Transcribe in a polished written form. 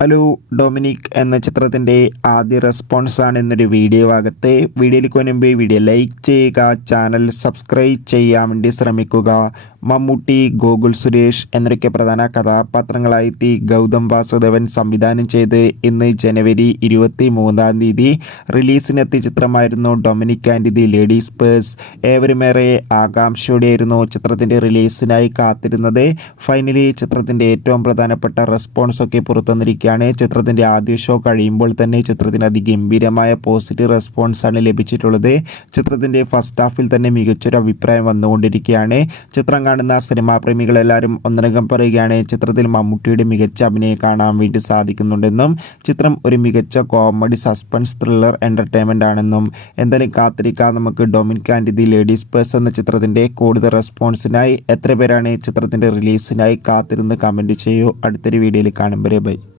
Hello Dominic എന്ന ചിത്രത്തിൻ്റെ ആദ്യ റെസ്പോൺസാണ് ഇന്നൊരു വീഡിയോ ഭാഗത്ത്. വീഡിയോയിലേക്ക് മുൻപ് വീഡിയോ ലൈക്ക് ചെയ്യുക, ചാനൽ സബ്സ്ക്രൈബ് ചെയ്യാൻ വേണ്ടി ശ്രമിക്കുക. മമ്മൂട്ടി, ഗോകുൽ സുരേഷ് എന്നൊക്കെ പ്രധാന കഥാപാത്രങ്ങളായി ഗൗതം വാസുദേവൻ സംവിധാനം ചെയ്ത് ഇന്ന് ജനുവരി 23 റിലീസിനെത്തിയ ചിത്രമായിരുന്നു Dominic and the ladies purse. ഏവരുമേറെ ആകാംക്ഷയോടെയായിരുന്നു ചിത്രത്തിൻ്റെ റിലീസിനായി കാത്തിരുന്നത്. ഫൈനലി ചിത്രത്തിൻ്റെ ഏറ്റവും പ്രധാനപ്പെട്ട റെസ്പോൺസൊക്കെ പുറത്തുവന്നിരിക്കുകയാണ്. ചിത്രത്തിൻ്റെ ആദ്യ ഷോ കഴിയുമ്പോൾ തന്നെ ചിത്രത്തിന് അതിഗംഭീരമായ പോസിറ്റീവ് റെസ്പോൺസാണ് ലഭിച്ചിട്ടുള്ളത്. ചിത്രത്തിൻ്റെ ഫസ്റ്റ് ഹാഫിൽ തന്നെ മികച്ചൊരു അഭിപ്രായം വന്നുകൊണ്ടിരിക്കുകയാണ്. ചിത്രം കാണുന്ന സിനിമാ പ്രേമികളെല്ലാവരും ഒന്നടങ്കം പറയുകയാണ് ചിത്രത്തിൽ മമ്മൂട്ടിയുടെ മികച്ച അഭിനയം കാണാൻ വേണ്ടി സാധിക്കുന്നുണ്ടെന്നും ചിത്രം ഒരു മികച്ച കോമഡി സസ്പെൻസ് ത്രില്ലർ എൻ്റർടൈൻമെൻ്റ് ആണെന്നും. എന്തായാലും കാത്തിരിക്കാം നമുക്ക് Dominic and the ladies purse എന്ന ചിത്രത്തിൻ്റെ കൂടുതൽ റെസ്പോൺസിനായി. എത്ര പേരാണ് ചിത്രത്തിൻ്റെ റിലീസിനായി കാത്തിരുന്ന് കമൻറ്റ് ചെയ്യൂ. അടുത്തൊരു വീഡിയോയിൽ കാണും വരെ ബൈ.